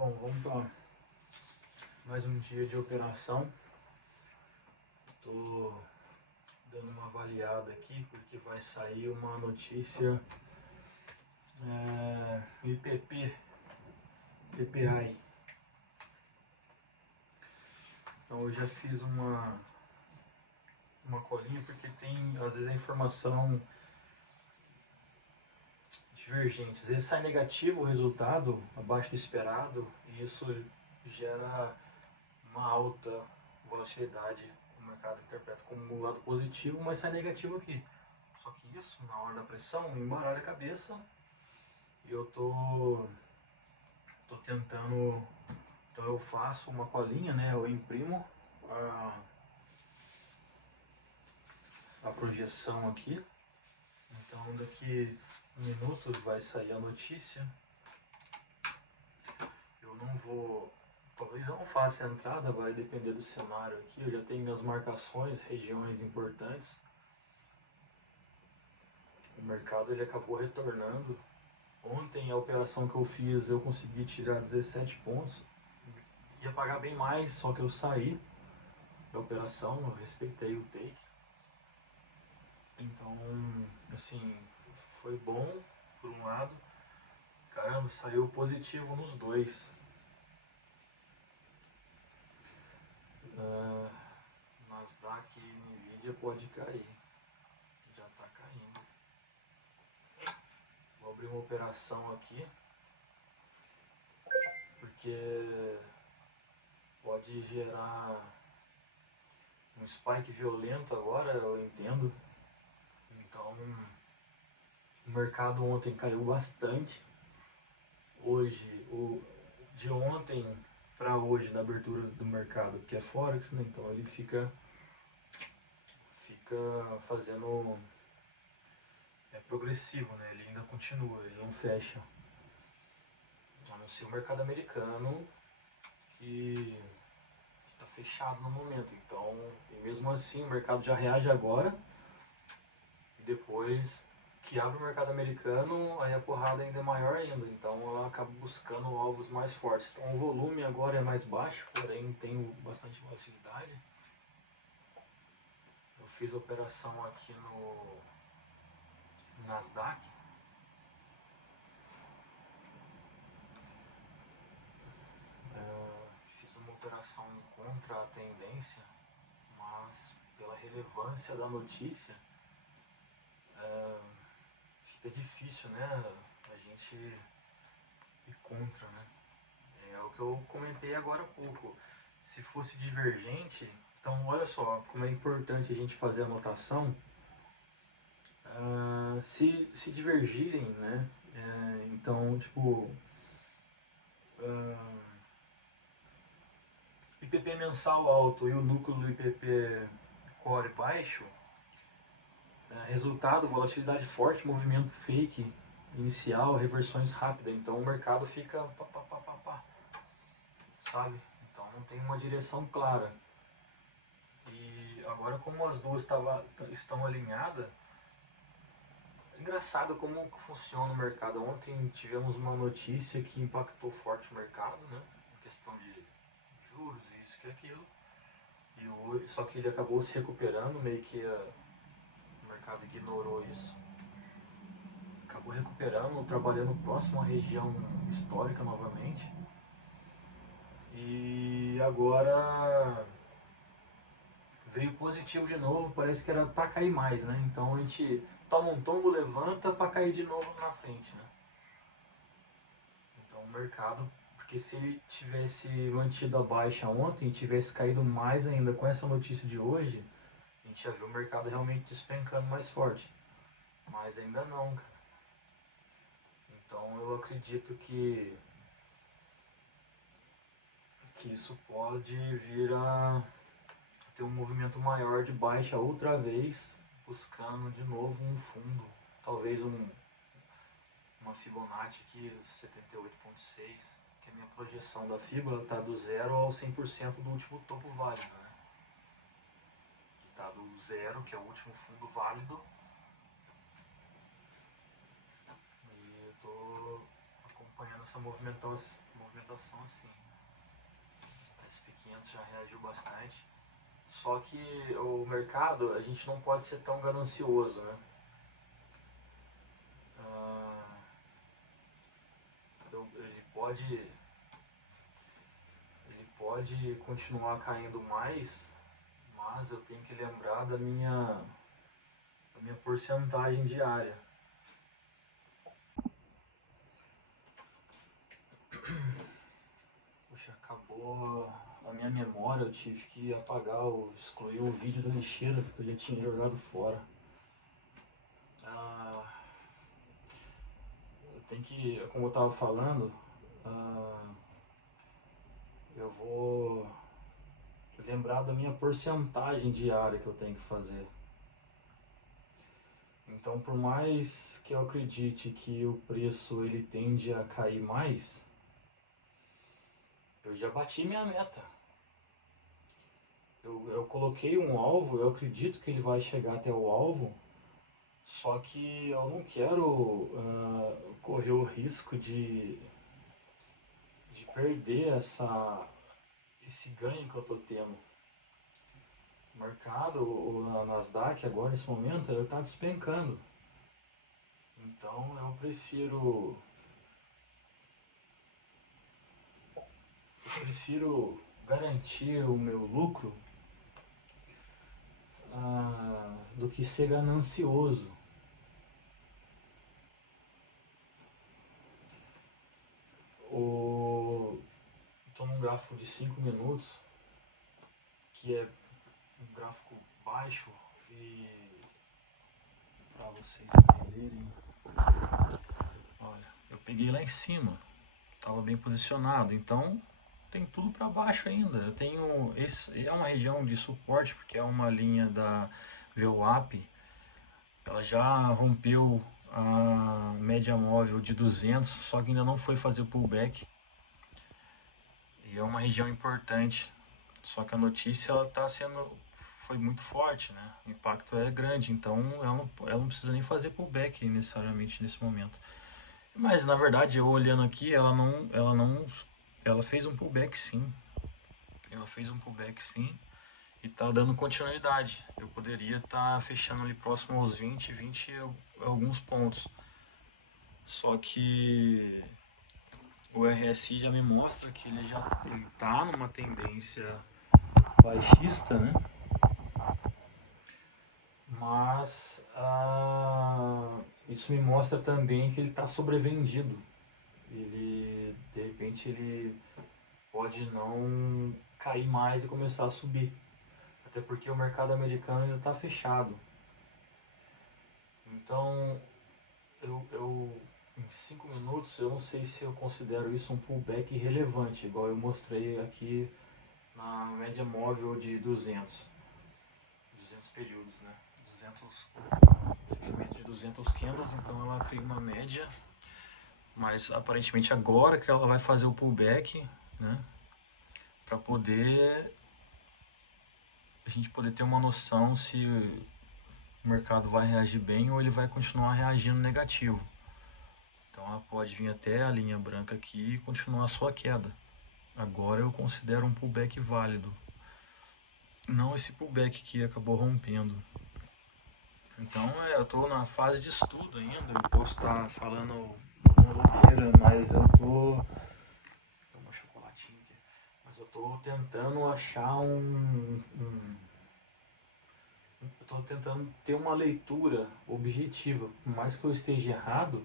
Bom, vamos para mais um dia de operação. Estou dando uma avaliada aqui porque vai sair uma notícia IPP, PPI. Então eu já fiz uma colinha porque tem às vezes a informação divergente. Às vezes sai negativo o resultado, abaixo do esperado, e isso gera uma alta volatilidade. O mercado interpreta como um lado positivo, mas sai negativo aqui. Só que isso, na hora da pressão, me embaralha a cabeça e eu tô tentando. Então eu faço uma colinha, né? Eu imprimo a projeção aqui. Então daqui minutos vai sair a notícia. Eu não vou. Talvez eu não faça a entrada, vai depender do cenário aqui. Eu já tenho minhas marcações, regiões importantes. O mercado ele acabou retornando. Ontem a operação que eu fiz eu consegui tirar 17 pontos. Ia pagar bem mais, só que eu saí da operação, eu respeitei o take. Então, assim, foi bom por um lado. Caramba, saiu positivo nos dois. Nasdaq e Nvidia pode cair. Já está caindo. Vou abrir uma operação aqui. Porque pode gerar um spike violento agora, eu entendo. Então, o mercado ontem caiu bastante. Hoje, de ontem para hoje, na abertura do mercado, que é Forex, né? Então ele fica fazendo progressivo, né? Ele ainda continua, ele não fecha. A não ser o mercado americano, que está fechado no momento. Então, e mesmo assim, o mercado já reage agora e depois que abre o mercado americano, aí a porrada ainda é maior ainda, então eu acabo buscando alvos mais fortes. Então o volume agora é mais baixo, porém tem bastante volatilidade. Eu fiz operação aqui no Nasdaq. Fiz uma operação contra a tendência, mas pela relevância da notícia, fica difícil, né, a gente ir contra, né? É o que eu comentei agora há pouco. Se fosse divergente, então olha só como é importante a gente fazer a anotação. Se divergirem, né? Então, tipo, IPP mensal alto e o núcleo do IPP core baixo, resultado, volatilidade forte, movimento fake inicial, reversões rápidas. Então o mercado fica sabe? Então não tem uma direção clara. E agora, como as duas estão alinhadas, é engraçado como funciona o mercado. Ontem tivemos uma notícia que impactou forte o mercado, né? Em questão de juros, isso que aquilo. E hoje, só que ele acabou se recuperando, meio que o mercado ignorou isso. Acabou recuperando, trabalhando próximo à região histórica novamente. E agora veio positivo de novo, parece que era para cair mais, né? Então a gente toma um tombo, levanta para cair de novo na frente, né? Então o mercado, porque se ele tivesse mantido a baixa ontem e tivesse caído mais ainda com essa notícia de hoje, a gente já viu o mercado realmente despencando mais forte. Mas ainda não, cara. Então eu acredito que isso pode vir a ter um movimento maior de baixa outra vez, buscando de novo um fundo, talvez uma Fibonacci aqui, 78,6, que a minha projeção da Fibra está do 0 ao 100% do último topo válido, né? Está do 0, que é o último fundo válido, e eu estou acompanhando essa movimentação movimentação assim. O SP500 já reagiu bastante. Só que o mercado, a gente não pode ser tão ganancioso, né? Ah, ele pode continuar caindo mais, mas eu tenho que lembrar da minha porcentagem diária. Puxa, acabou a minha memória, eu tive que excluir o vídeo da lixeira porque eu já tinha jogado fora. Ah, eu tenho que, como eu estava falando, eu vou lembrar da minha porcentagem diária que eu tenho que fazer. Então, por mais que eu acredite que o preço ele tende a cair mais, eu já bati minha meta. Eu coloquei um alvo, eu acredito que ele vai chegar até o alvo, só que eu não quero correr o risco de perder esse ganho que eu estou tendo. O mercado, a Nasdaq agora nesse momento, ele está despencando. Então eu prefiro garantir o meu lucro do que ser ganancioso. Estou num gráfico de 5 minutos, que é um gráfico baixo, e para vocês entenderem, olha, eu peguei lá em cima, estava bem posicionado, então tem tudo para baixo ainda. Eu tenho, esse é uma região de suporte, porque é uma linha da VWAP, ela já rompeu a média móvel de 200, só que ainda não foi fazer o pullback, e é uma região importante, só que a notícia foi muito forte, né? O impacto é grande, então ela não precisa nem fazer pullback necessariamente nesse momento. Mas na verdade, eu olhando aqui, ela fez um pullback sim. Ela fez um pullback sim e tá dando continuidade. Eu poderia estar fechando ali próximo aos 20 alguns pontos. Só que o RSI já me mostra que ele tá numa tendência baixista, né? Mas isso me mostra também que ele está sobrevendido. De repente, ele pode não cair mais e começar a subir. Até porque o mercado americano ainda está fechado. Então, em 5 minutos, eu não sei se eu considero isso um pullback relevante, igual eu mostrei aqui na média móvel de 200 períodos, né? 200 fechamentos de 200 candles, então ela cria uma média, mas aparentemente agora que ela vai fazer o pullback, né? Para a gente poder ter uma noção se o mercado vai reagir bem ou ele vai continuar reagindo negativo. Então ela pode vir até a linha branca aqui e continuar a sua queda. Agora eu considero um pullback válido, não esse pullback que acabou rompendo. Então eu estou na fase de estudo ainda, eu posso estar falando uma louqueira, mas eu estou... Vou tomar chocolatinho aqui. Mas eu estou tentando achar eu estou tentando ter uma leitura objetiva, por mais que eu esteja errado.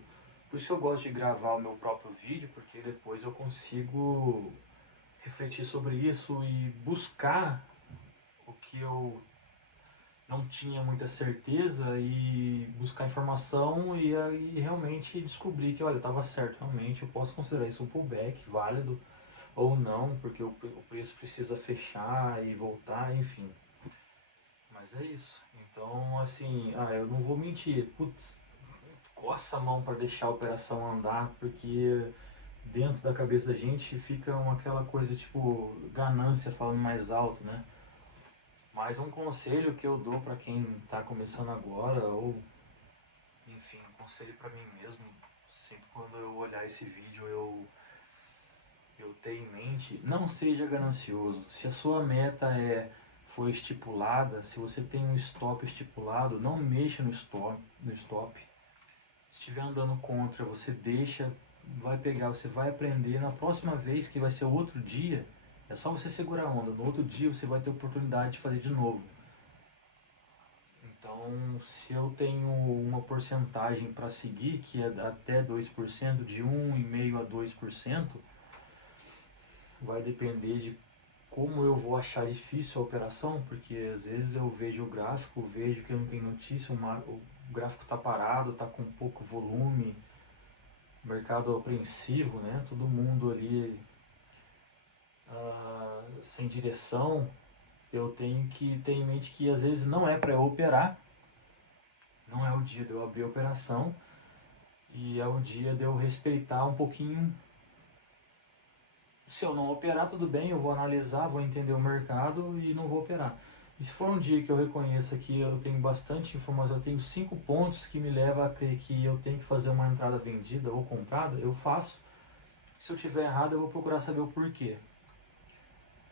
Por isso eu gosto de gravar o meu próprio vídeo, porque depois eu consigo refletir sobre isso e buscar o que eu não tinha muita certeza e buscar informação e aí realmente descobrir que, olha, estava certo, realmente eu posso considerar isso um pullback válido ou não, porque o preço precisa fechar e voltar, enfim. Mas é isso. Então, assim, eu não vou mentir, putz, coça a mão para deixar a operação andar, porque dentro da cabeça da gente fica aquela coisa tipo ganância falando mais alto, né? Mas um conselho que eu dou para quem está começando agora, ou enfim, um conselho para mim mesmo, sempre quando eu olhar esse vídeo eu ter em mente, não seja ganancioso. Se a sua meta foi estipulada, se você tem um stop estipulado, não mexa no stop. Se estiver andando contra, você deixa, vai pegar, você vai aprender. Na próxima vez, que vai ser outro dia, é só você segurar a onda. No outro dia você vai ter oportunidade de fazer de novo. Então, se eu tenho uma porcentagem para seguir, que é até 2%, de 1,5% a 2%, vai depender de como eu vou achar difícil a operação, porque às vezes eu vejo o gráfico, vejo que eu não tenho notícia, o gráfico está parado, está com pouco volume, mercado apreensivo, né? Todo mundo ali sem direção. Eu tenho que ter em mente que às vezes não é para eu operar, não é o dia de eu abrir a operação, e é o dia de eu respeitar um pouquinho. Se eu não operar, tudo bem, eu vou analisar, vou entender o mercado e não vou operar. E se for um dia que eu reconheça que eu tenho bastante informação, eu tenho 5 pontos que me levam a crer que eu tenho que fazer uma entrada vendida ou comprada, eu faço. Se eu tiver errado, eu vou procurar saber o porquê.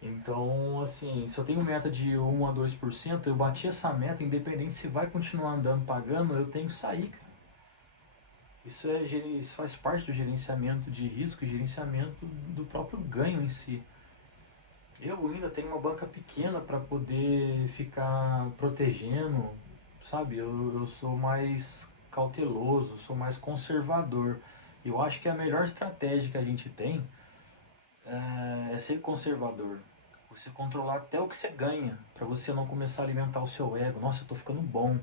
Então, assim, se eu tenho meta de 1 a 2%, eu bati essa meta, independente se vai continuar andando pagando, eu tenho que sair, cara. Isso faz parte do gerenciamento de risco e gerenciamento do próprio ganho em si. Eu ainda tenho uma banca pequena para poder ficar protegendo, sabe? Eu sou mais cauteloso, sou mais conservador. Eu acho que a melhor estratégia que a gente tem é ser conservador. Você controlar até o que você ganha, para você não começar a alimentar o seu ego. Nossa, eu tô ficando bom,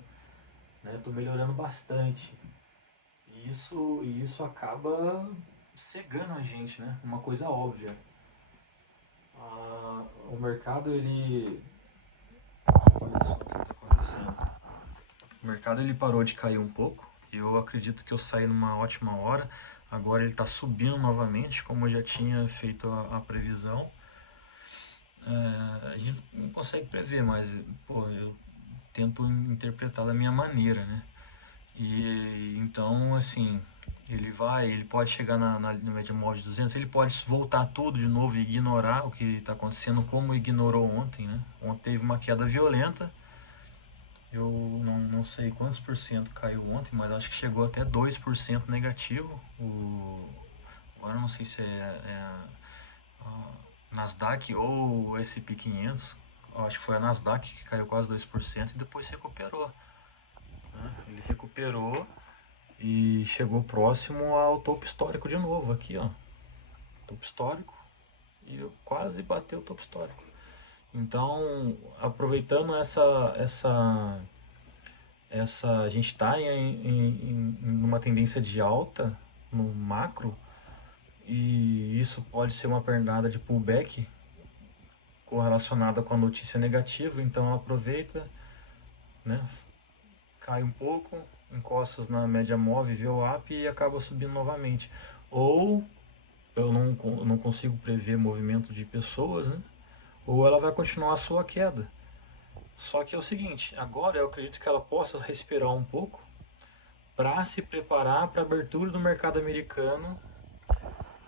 né? Eu tô melhorando bastante. E isso acaba cegando a gente, né? Uma coisa óbvia. O mercado, ele... Olha só o que está acontecendo. O mercado, ele parou de cair um pouco. Eu acredito que eu saí numa ótima hora. Agora ele está subindo novamente, como eu já tinha feito a previsão. A gente não consegue prever, mas pô, eu tento interpretar da minha maneira, né? E então, assim, ele pode chegar na média móvel de 200, ele pode voltar tudo de novo e ignorar o que está acontecendo, como ignorou ontem, né? Ontem teve uma queda violenta, eu não sei quantos por cento caiu ontem, mas acho que chegou até 2% negativo. Agora não sei se é Nasdaq ou SP500, acho que foi a Nasdaq que caiu quase 2% e depois recuperou, né? Ele recuperou e chegou próximo ao topo histórico de novo, aqui ó, topo histórico, e quase bateu o topo histórico. Então, aproveitando a gente está em uma tendência de alta no macro, e isso pode ser uma pernada de pullback correlacionada com a notícia negativa, então ela aproveita, né, cai um pouco, encosta na média móvel, VWAP e acaba subindo novamente. Ou eu não consigo prever movimento de pessoas, né? Ou ela vai continuar a sua queda. Só que é o seguinte, agora eu acredito que ela possa respirar um pouco para se preparar para a abertura do mercado americano,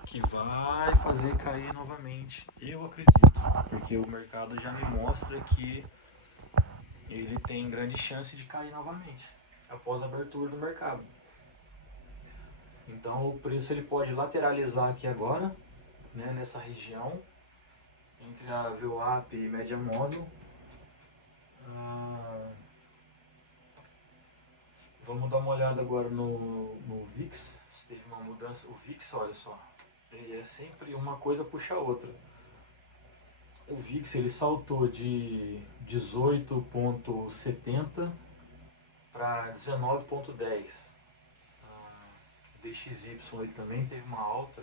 que vai fazer cair novamente. Eu acredito, porque o mercado já me mostra que ele tem grande chance de cair novamente após a abertura do mercado. Então o preço ele pode lateralizar aqui agora, né, nessa região entre a VWAP e média móvel. Vamos dar uma olhada agora no VIX, se teve uma mudança. O VIX, olha só, ele é sempre uma coisa puxa a outra. O VIX ele saltou de 18,70 para 19,10. O DXY ele também teve uma alta.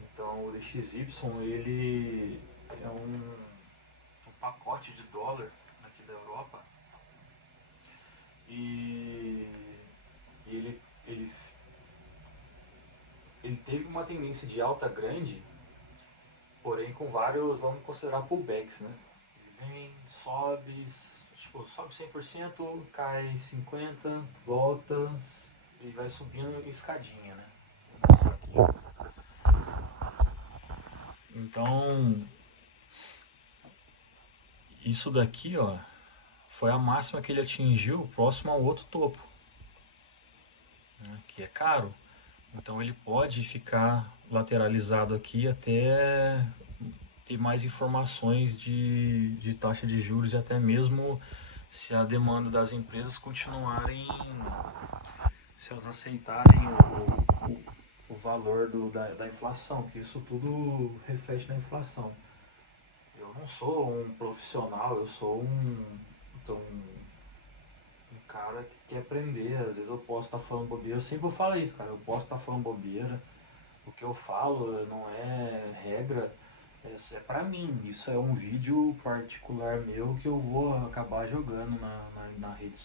Então o DXY ele é um pacote de dólar aqui da Europa, e ele teve uma tendência de alta grande, porém com vários, vamos considerar pullbacks, né? Ele vem, sobe, tipo, sobe 100%, cai 50%, volta e vai subindo escadinha, né? Vou mostrar aqui. Então, isso daqui, ó, foi a máxima que ele atingiu próximo ao outro topo, né, que é caro. Então ele pode ficar lateralizado aqui até ter mais informações de taxa de juros e até mesmo se a demanda das empresas continuarem, se elas aceitarem o valor da inflação, que isso tudo reflete na inflação. Eu não sou um profissional, eu sou um cara que quer aprender. Às vezes eu posso estar falando bobeira, eu sempre falo isso, cara, eu posso estar falando bobeira, o que eu falo não é regra, é pra mim, isso é um vídeo particular meu que eu vou acabar jogando na rede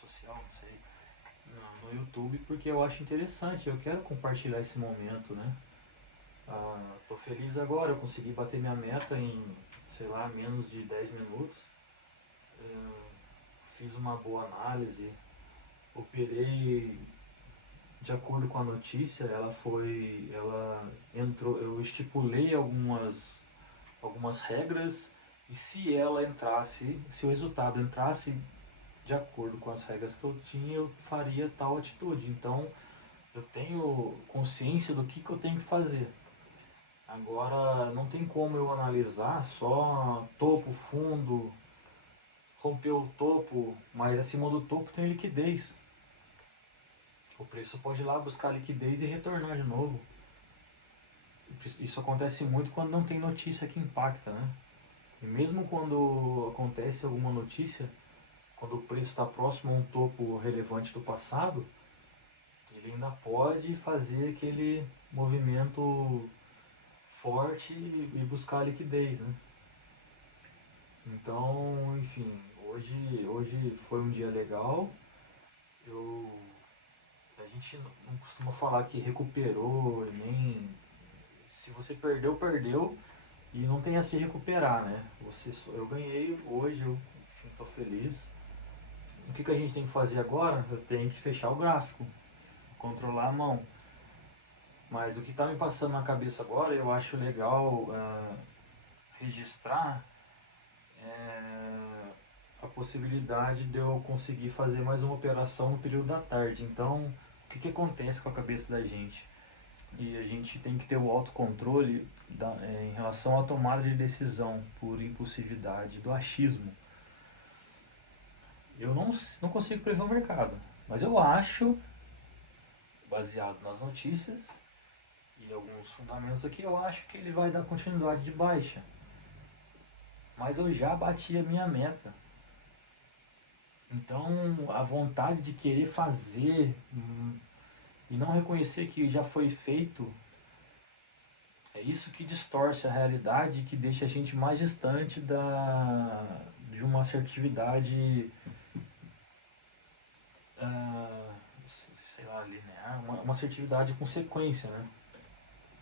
social, não sei, no YouTube, porque eu acho interessante, eu quero compartilhar esse momento, né? Tô feliz agora, eu consegui bater minha meta em, sei lá, menos de 10 minutos. Fiz uma boa análise, operei de acordo com a notícia, ela entrou, eu estipulei algumas regras e se ela entrasse, se o resultado entrasse de acordo com as regras que eu tinha, eu faria tal atitude. Então, eu tenho consciência do que eu tenho que fazer. Agora, não tem como eu analisar só topo, fundo, rompeu o topo, mas acima do topo tem liquidez. O preço pode ir lá buscar liquidez e retornar de novo. Isso acontece muito quando não tem notícia que impacta, né? E mesmo quando acontece alguma notícia, quando o preço está próximo a um topo relevante do passado, ele ainda pode fazer aquele movimento forte e buscar liquidez, né? Então, enfim, hoje foi um dia legal. Eu, a gente não costuma falar que recuperou, nem se você perdeu, perdeu e não tem essa de recuperar, né? Eu ganhei hoje, eu estou feliz. O que a gente tem que fazer agora? Eu tenho que fechar o gráfico, controlar a mão. Mas o que está me passando na cabeça agora, eu acho legal registrar é, a possibilidade de eu conseguir fazer mais uma operação no período da tarde. Então, o que acontece com a cabeça da gente? E a gente tem que ter o autocontrole em relação à tomada de decisão por impulsividade, do achismo. Eu não consigo prever o mercado, mas eu acho, baseado nas notícias e alguns fundamentos aqui, eu acho que ele vai dar continuidade de baixa. Mas eu já bati a minha meta. Então, a vontade de querer fazer e não reconhecer que já foi feito, é isso que distorce a realidade e que deixa a gente mais distante de uma assertividade, ah, sei lá, linear, uma assertividade com sequência, né?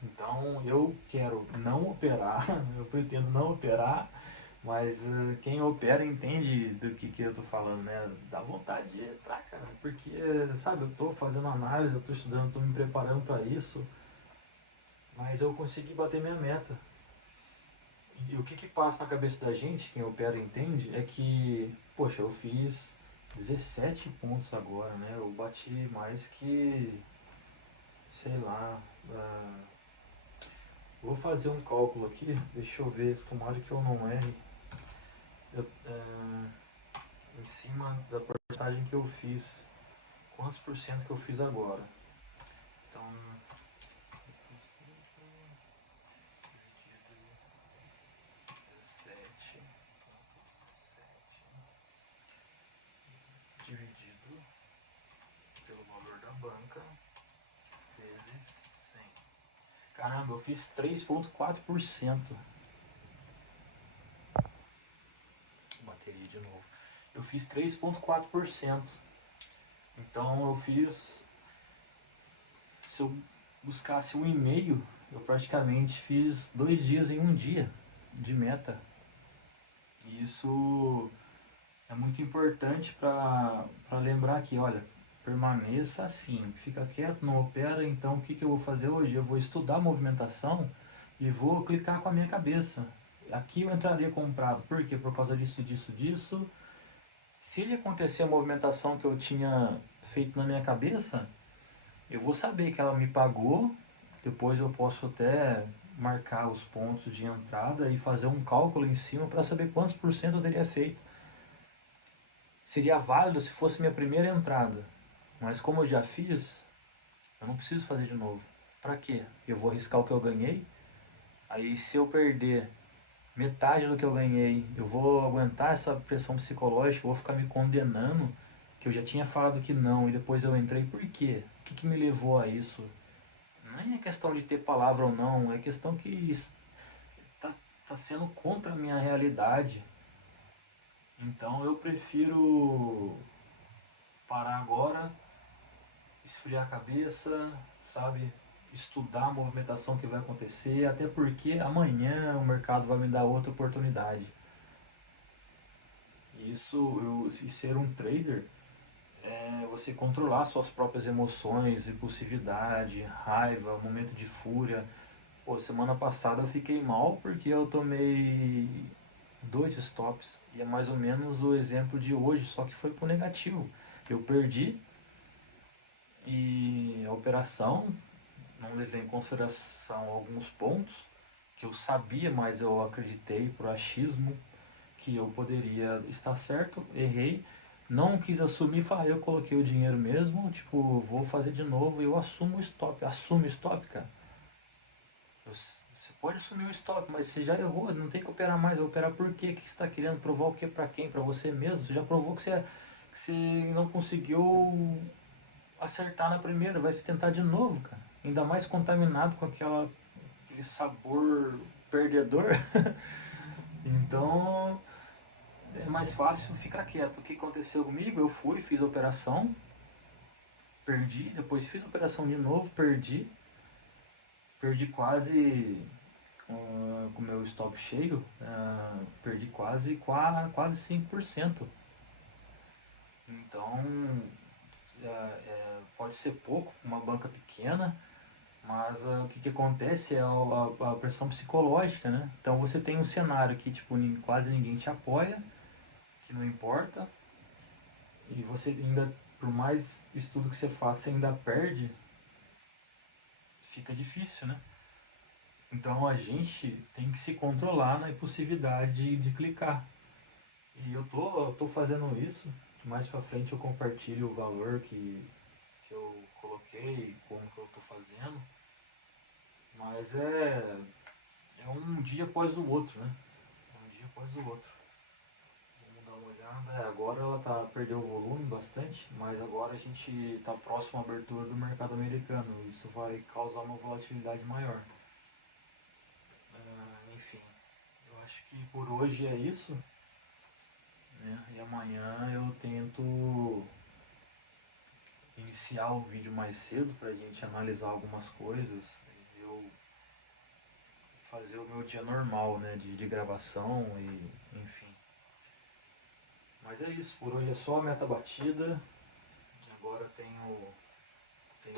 Então eu quero não operar, eu pretendo não operar, mas quem opera entende do que eu tô falando, né? Dá vontade de entrar, cara, porque, sabe, eu tô fazendo análise, eu tô estudando, tô me preparando para isso, mas eu consegui bater minha meta. E o que passa na cabeça da gente, quem opera entende, é que, poxa, eu fiz 17 pontos agora, né? Eu bati mais que, sei lá, vou fazer um cálculo aqui, deixa eu ver, tomara que eu não erre. Eu, em cima da porcentagem que eu fiz, quantos por cento que eu fiz agora? Então, dividido pelo valor da banca vezes 100. Caramba, eu fiz 3,4%. Bateria de novo. Eu fiz 3,4%. Então eu fiz. Se eu buscasse 1,5, eu praticamente fiz 2 dias em um dia de meta. E isso é muito importante para lembrar que, olha, permaneça assim, fica quieto, não opera. Então o que eu vou fazer hoje? Eu vou estudar a movimentação e vou clicar com a minha cabeça. Aqui eu entraria comprado. Por quê? Por causa disso, disso, disso. Se ele acontecer a movimentação que eu tinha feito na minha cabeça, eu vou saber que ela me pagou. Depois eu posso até marcar os pontos de entrada e fazer um cálculo em cima para saber quantos por cento eu teria feito. Seria válido se fosse minha primeira entrada, mas como eu já fiz, eu não preciso fazer de novo. Para quê? Eu vou arriscar o que eu ganhei. Aí se eu perder metade do que eu ganhei, eu vou aguentar essa pressão psicológica, eu vou ficar me condenando, que eu já tinha falado que não e depois eu entrei. Por quê? O que me levou a isso? Nem é questão de ter palavra ou não, é questão que está tá sendo contra a minha realidade. Então eu prefiro parar agora, esfriar a cabeça, sabe? Estudar a movimentação que vai acontecer, até porque amanhã o mercado vai me dar outra oportunidade. E ser um trader é você controlar suas próprias emoções, impulsividade, raiva, momento de fúria. Pô, semana passada eu fiquei mal porque eu tomei 2 stops. E é mais ou menos o exemplo de hoje, só que foi pro negativo. Eu perdi e a operação não levei em consideração alguns pontos que eu sabia, mas eu acreditei por achismo que eu poderia estar certo, errei, não quis assumir, falei, eu coloquei o dinheiro mesmo, tipo, vou fazer de novo e eu assumo o stop. Assume o stop, cara. Você pode assumir o stop, mas você já errou, não tem que operar mais. Vai operar por quê? O que você está querendo? Provar o que para quem? Para você mesmo? Você já provou que você não conseguiu acertar na primeira, vai tentar de novo, cara. Ainda mais contaminado com aquele sabor perdedor. Então é mais fácil ficar quieto. O que aconteceu comigo? Eu fui, fiz a operação, perdi, depois fiz a operação de novo, perdi quase com o meu stop cheio, perdi quase 5%. Então, pode ser pouco, uma banca pequena, mas o que acontece é a pressão psicológica, né? Então você tem um cenário que tipo, quase ninguém te apoia, que não importa, e você ainda, por mais estudo que você faça, você ainda perde, fica difícil, né? Então a gente tem que se controlar na impulsividade de clicar. E eu tô fazendo isso, mais pra frente eu compartilho o valor que eu coloquei, como que eu tô fazendo, mas é um dia após o outro, né? É um dia após o outro. Vamos dar uma olhada. Agora ela perdeu o volume bastante, mas agora a gente está próximo à abertura do mercado americano. Isso vai causar uma volatilidade maior. Enfim, eu acho que por hoje é isso, né? E amanhã eu tento iniciar o vídeo mais cedo para a gente analisar algumas coisas e eu fazer o meu dia normal, né? De gravação e enfim. Mas é isso, por hoje é só a meta batida. Agora tenho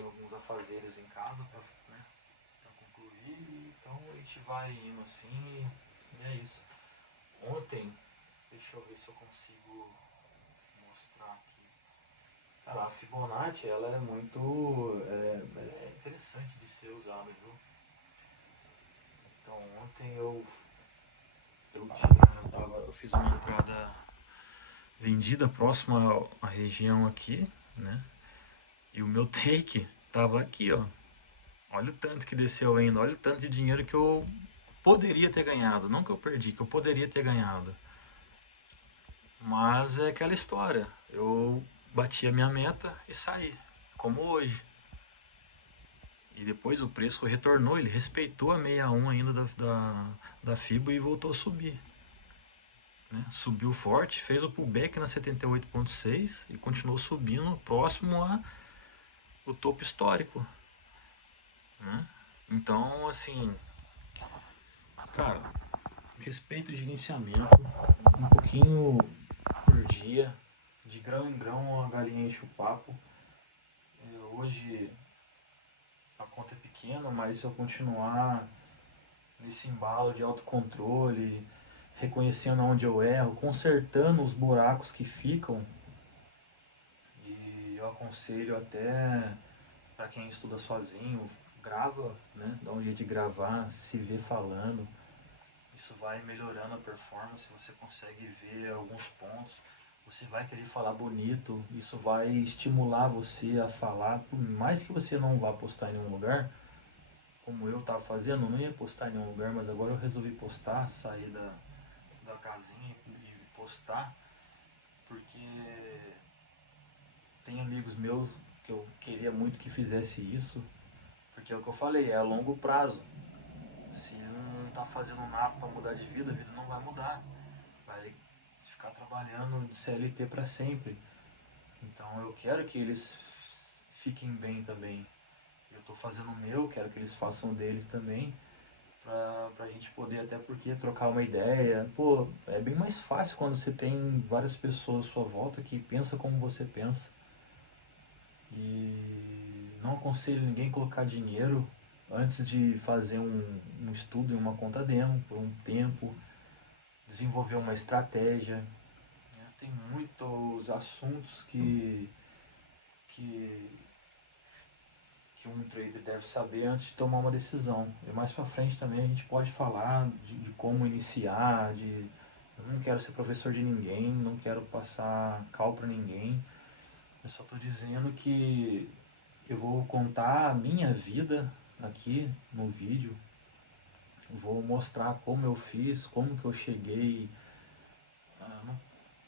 alguns afazeres em casa para, né, concluir, então a gente vai indo assim e é isso. Ontem, deixa eu ver se eu consigo mostrar aqui. Cara, a Fibonacci ela é muito é interessante de ser usada, viu? Então ontem eu fiz uma entrada vendida próxima à região aqui, né? E o meu take tava aqui, ó. Olha o tanto que desceu ainda, olha o tanto de dinheiro que eu poderia ter ganhado, não que eu perdi, que eu poderia ter ganhado. Mas é aquela história, eu bati a minha meta e saí, como hoje. E depois o preço retornou, ele respeitou a 61 ainda da FIBO e voltou a subir. Né? Subiu forte, fez o pullback na 78,6 e continuou subindo próximo ao topo histórico. Né? Então, assim, cara, respeito de iniciamento, um pouquinho por dia, de grão em grão a galinha enche o papo. Hoje a conta é pequena, mas se eu continuar nesse embalo de autocontrole, reconhecendo onde eu erro, consertando os buracos que ficam. E eu aconselho até para quem estuda sozinho, grava, né? Dá um jeito de gravar, se vê falando. Isso vai melhorando a performance, você consegue ver alguns pontos. Você vai querer falar bonito, isso vai estimular você a falar, por mais que você não vá postar em nenhum lugar, como eu estava fazendo, eu não ia postar em nenhum lugar, mas agora eu resolvi postar, sair da casinha e postar, porque tem amigos meus que eu queria muito que fizesse isso, porque é o que eu falei, é a longo prazo. Se não está fazendo nada para mudar de vida, a vida não vai mudar. Vai ficar trabalhando de CLT para sempre. Então eu quero que eles fiquem bem também. Eu estou fazendo o meu, quero que eles façam o deles também. Pra gente poder, até porque, trocar uma ideia. Pô, é bem mais fácil quando você tem várias pessoas à sua volta que pensam como você pensa. E não aconselho ninguém a colocar dinheiro antes de fazer um estudo em uma conta demo por um tempo, desenvolver uma estratégia, né? Tem muitos assuntos que, que um trader deve saber antes de tomar uma decisão. E mais pra frente também a gente pode falar de como iniciar, eu não quero ser professor de ninguém, não quero passar cal para ninguém. Eu só estou dizendo que eu vou contar a minha vida aqui no vídeo. Vou mostrar como eu fiz, como que eu cheguei.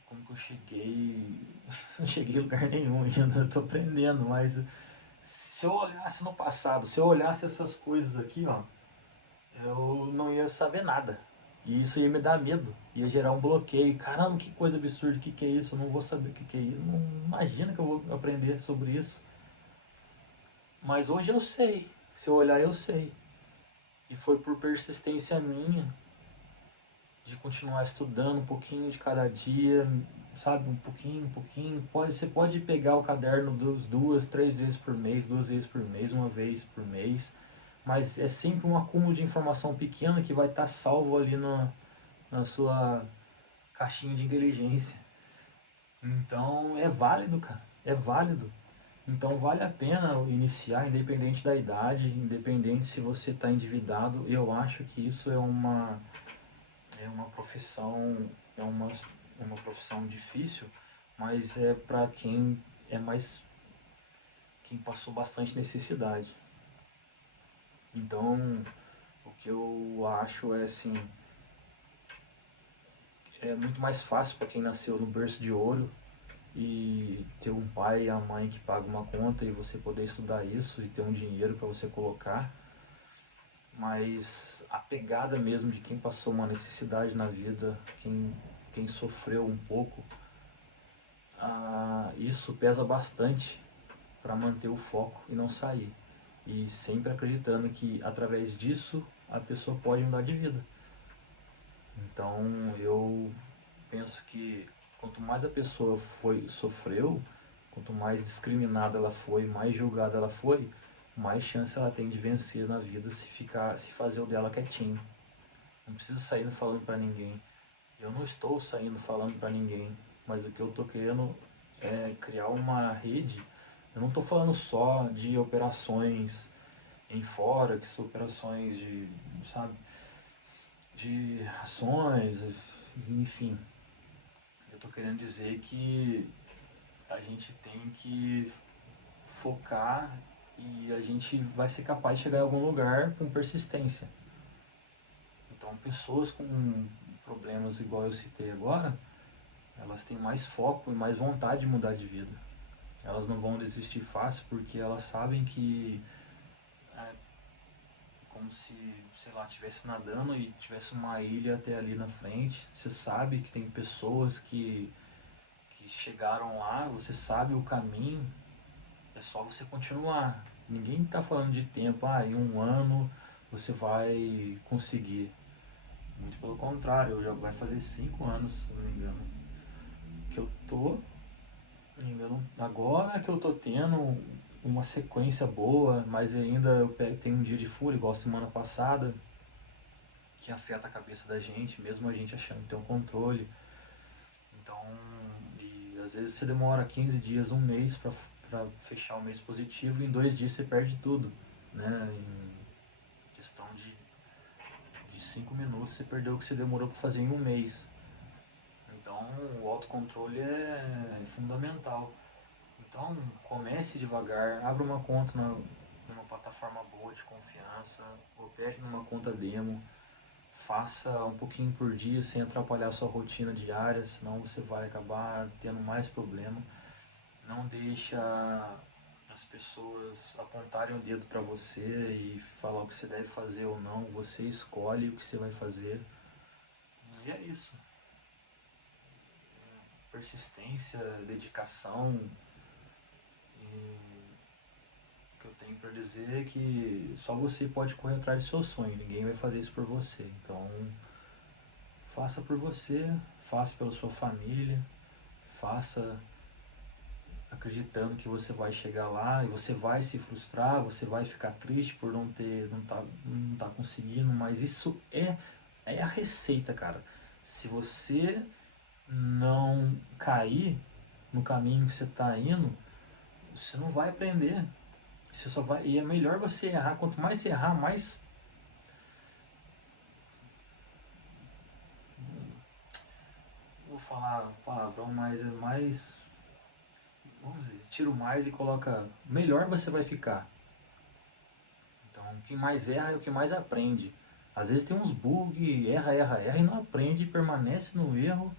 Como que eu cheguei. Não cheguei em lugar nenhum ainda, estou aprendendo, mas se eu olhasse no passado, se eu olhasse essas coisas aqui, ó, eu não ia saber nada. E isso ia me dar medo, ia gerar um bloqueio. Caramba, que coisa absurda, o que é isso? Eu não vou saber o que é isso. Não imagina que eu vou aprender sobre isso. Mas hoje eu sei, se eu olhar eu sei. E foi por persistência minha de continuar estudando um pouquinho de cada dia, sabe? Um pouquinho, um pouquinho. Você pode pegar o caderno duas, três vezes por mês, duas vezes por mês, uma vez por mês. Mas é sempre um acúmulo de informação pequena que vai estar salvo ali na sua caixinha de inteligência. Então é válido, cara. É válido. Então vale a pena iniciar, independente da idade, independente se você está endividado. Eu acho que isso é uma profissão, é uma profissão difícil, mas é para quem é mais, quem passou bastante necessidade. Então o que eu acho é assim, é muito mais fácil para quem nasceu no berço de ouro e ter um pai e a mãe que paga uma conta e você poder estudar isso e ter um dinheiro para você colocar. Mas a pegada mesmo de quem passou uma necessidade na vida, quem sofreu um pouco, isso pesa bastante para manter o foco e não sair. E sempre acreditando que através disso a pessoa pode mudar de vida. Então eu penso que quanto mais a pessoa sofreu, quanto mais discriminada ela foi, mais julgada ela foi, mais chance ela tem de vencer na vida se fazer o dela quietinho. Não precisa sair falando para ninguém. Eu não estou saindo falando para ninguém, mas o que eu estou querendo é criar uma rede. Eu não estou falando só de operações em fora, que são operações de, sabe, de ações, enfim. Eu estou querendo dizer que a gente tem que focar e a gente vai ser capaz de chegar em algum lugar com persistência. Então, pessoas com problemas igual eu citei agora, elas têm mais foco e mais vontade de mudar de vida. Elas não vão desistir fácil porque elas sabem que é como se, sei lá, estivesse nadando e tivesse uma ilha até ali na frente. Você sabe que tem pessoas que chegaram lá, você sabe o caminho, é só você continuar. Ninguém está falando de tempo, em um ano você vai conseguir. Muito pelo contrário, já vai fazer 5 anos, se não me engano, que eu tô, agora que eu tô tendo uma sequência boa, mas ainda tenho um dia de fúria, igual semana passada. que afeta a cabeça da gente, mesmo a gente achando que tem um controle. Então, e às vezes você demora 15 dias, um mês para fechar o mês positivo, e em 2 dias você perde tudo, né? Em questão de 5 minutos você perdeu o que você demorou para fazer em um mês. Então, o autocontrole é fundamental. Então, comece devagar, abra uma conta numa plataforma boa de confiança, opere numa conta demo, faça um pouquinho por dia sem atrapalhar a sua rotina diária, senão você vai acabar tendo mais problema. Não deixa as pessoas apontarem o dedo para você e falar o que você deve fazer ou não, você escolhe o que você vai fazer. E é isso. Persistência, dedicação. E o que eu tenho para dizer é que só você pode correr atrás do seu sonho, ninguém vai fazer isso por você. Então, faça por você, faça pela sua família, faça acreditando que você vai chegar lá e você vai se frustrar, você vai ficar triste por não tá conseguindo, mas isso é a receita, cara. Se você não cair no caminho que você está indo, você não vai aprender. Você só vai, e é melhor você errar. Quanto mais você errar, mais. Vou falar palavrão, mas é mais. Vamos dizer, tiro mais e coloca. Melhor você vai ficar. Então, quem mais erra é o que mais aprende. Às vezes tem uns bugs, erra e não aprende, permanece no erro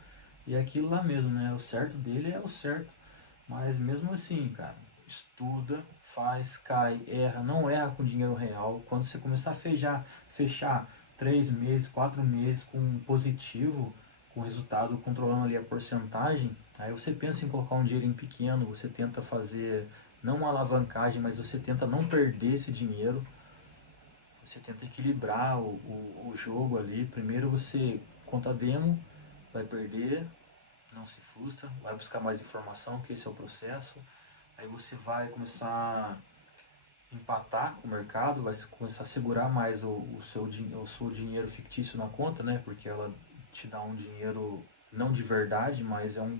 e é aquilo lá mesmo, né? O certo dele é o certo. Mas mesmo assim, cara, estuda, faz, cai, erra, não erra com dinheiro real. Quando você começar a fechar 3 meses, 4 meses com positivo, com resultado controlando ali a porcentagem, aí você pensa em colocar um dinheirinho pequeno, você tenta fazer não uma alavancagem, mas você tenta não perder esse dinheiro, você tenta equilibrar o jogo ali. Primeiro você conta demo, vai perder, não se frustra, vai buscar mais informação, que esse é o processo. Aí você vai começar a empatar com o mercado, vai começar a segurar mais o seu dinheiro fictício na conta, né? Porque ela te dá um dinheiro não de verdade, mas um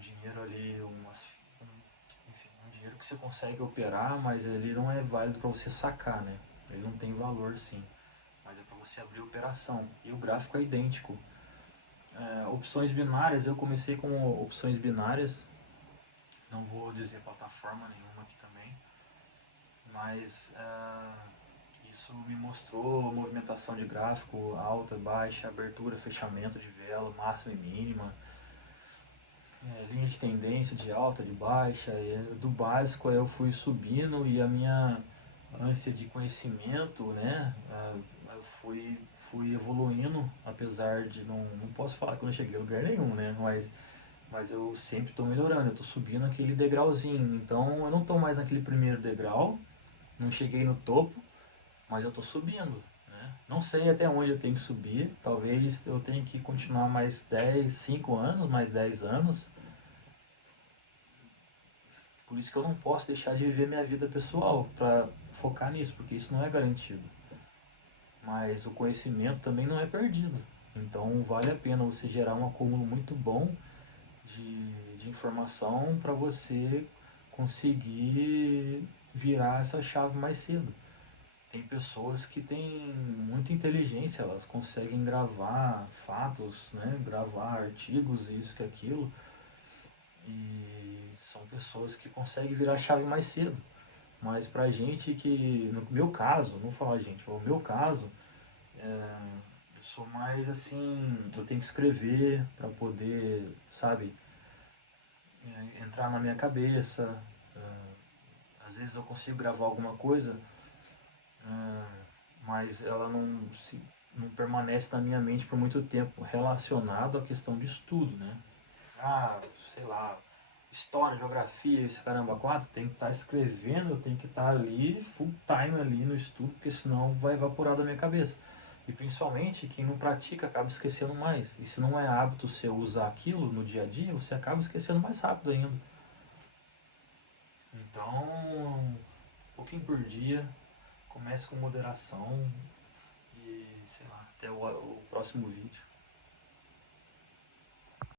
dinheiro ali, enfim, um dinheiro que você consegue operar, mas ele não é válido para você sacar, né? Ele não tem valor, sim, mas é para você abrir a operação. E o gráfico é idêntico. Opções binárias, eu comecei com opções binárias, não vou dizer plataforma nenhuma aqui também, mas isso me mostrou movimentação de gráfico, alta, baixa, abertura, fechamento de vela, máxima e mínima, linha de tendência de alta, de baixa, e do básico eu fui subindo e a minha ânsia de conhecimento, né, eu fui evoluindo, apesar de não posso falar que eu não cheguei a lugar nenhum, né, mas eu sempre estou melhorando, eu estou subindo aquele degrauzinho, então eu não estou mais naquele primeiro degrau, não cheguei no topo, mas eu estou subindo, né? Não sei até onde eu tenho que subir, talvez eu tenha que continuar mais 10, 5 anos, mais 10 anos, por isso que eu não posso deixar de viver minha vida pessoal para focar nisso, porque isso não é garantido. Mas o conhecimento também não é perdido, então vale a pena você gerar um acúmulo muito bom de informação para você conseguir virar essa chave mais cedo. Tem pessoas que têm muita inteligência, elas conseguem gravar fatos, né? Gravar artigos, isso que aquilo, e são pessoas que conseguem virar a chave mais cedo. Mas pra gente que, no meu caso, não vou falar gente, no meu caso, eu sou mais assim, eu tenho que escrever para poder, sabe, entrar na minha cabeça. Às vezes eu consigo gravar alguma coisa, mas ela não permanece na minha mente por muito tempo, relacionado à questão de estudo, né? Sei lá, história, geografia, esse caramba quatro, tem que estar escrevendo, eu tenho que estar ali, full time ali no estudo, porque senão vai evaporar da minha cabeça. E principalmente quem não pratica acaba esquecendo mais. E se não é hábito você usar aquilo no dia a dia, você acaba esquecendo mais rápido ainda. Então, um pouquinho por dia, Comece com moderação e, sei lá, até o próximo vídeo.